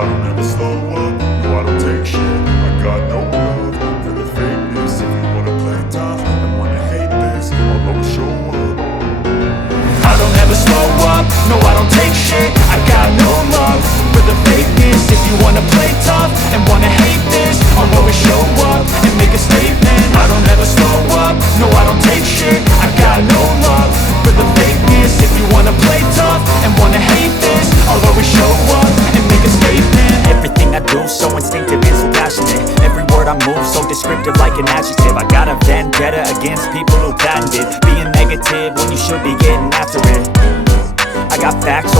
I don't ever slow up, no I don't take shit. I got no love for the fakeness. If you wanna play tough and wanna hate this, I'll always show up. I don't ever slow up, no I don't take shit. I got no love for the fakeness. If you wanna play tough and wanna hate this, I'll always show up and make a statement. I don't ever slow up, no I don't take shit. I got no love for the fakeness. If you wanna play tough and wanna hate this, I'll always show up and make a statement. Everything I do so instinctive and so passionate. Every word I move so descriptive like an adjective. I got a vendetta against people who patented being negative when you should be getting after it. I got got facts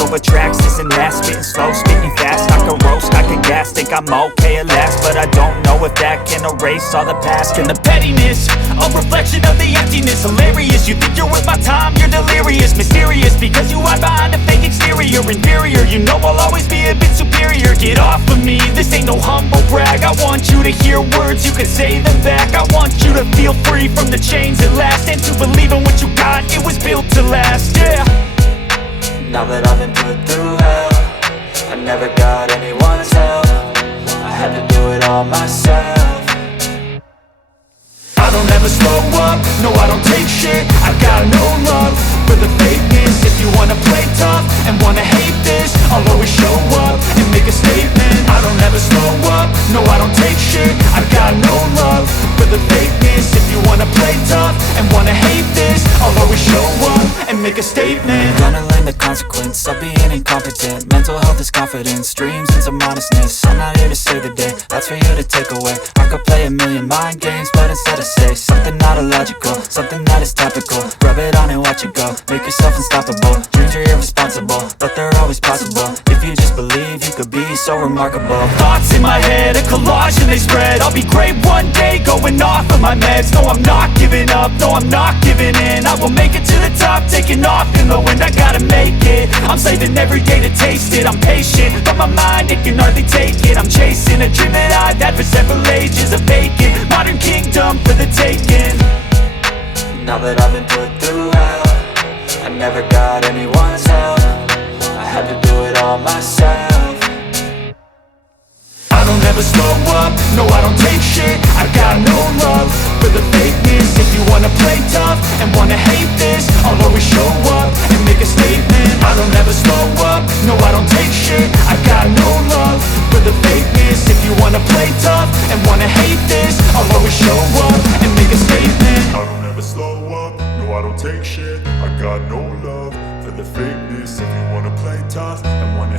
over tracks. Isn't that spitting slow, spitting fast? I can roast, I can gas, think I'm okay at last, but I don't know if that can erase all the past. And the pettiness, a reflection of the emptiness. Hilarious, you think you're worth my time, you're delirious. Mysterious, because you hide behind a fake exterior. Inferior, you know I'll always be a bit superior. Get off of me, this ain't no humble brag. I want you to hear words, you can say them back. I want you to feel free from the chains at last, and to believe in what you got, it was built to last, yeah. Now that I've been put through hell, I never got anyone's help. I had to do it all myself. I don't ever slow up, no I don't take shit. I got no love for the fakeness. If you wanna play tough and wanna hate this, I'll always show up and make a statement. I don't ever slow up, no I don't take shit. I got no love for the fakeness. If you wanna play tough and wanna hate this, I'll always show up and make a statement. Gonna learn the consequence of being incompetent. Mental health is confidence, dreams and some modestness. I'm not here to save the day, that's for you to take away. I could play a million mind games, but instead I say something not illogical, something that is topical. Rub it on and watch it go, make yourself unstoppable. Dreams are irresponsible, but they're always possible. If you just believe, you could be so remarkable. Thoughts in my head, a collage and they spread. I'll be great one day, going off of my meds. No, I'm not giving up, no, I'm not giving in. I will make it to the top, taking off in the wind. I gotta make it, I'm saving every day to taste it. I'm patient, but my mind, it can hardly take it. I'm chasing a dream that I've had for several ages. A vacant, modern kingdom for the taking. Now that I've been put through hell, I never got anyone's help. I had to do it all myself. I don't ever slow up, no I don't take shit. I got no love for the fakeness. If you wanna play tough and wanna hate this, I'll always show up and make a statement. I don't ever slow up, no I don't take shit. I got no love for the fakeness. If you wanna play tough and wanna hate this, I'll always show up and make a statement. I don't ever slow up, no I don't take shit. I got no love for the fakeness. If you wanna play tough and wanna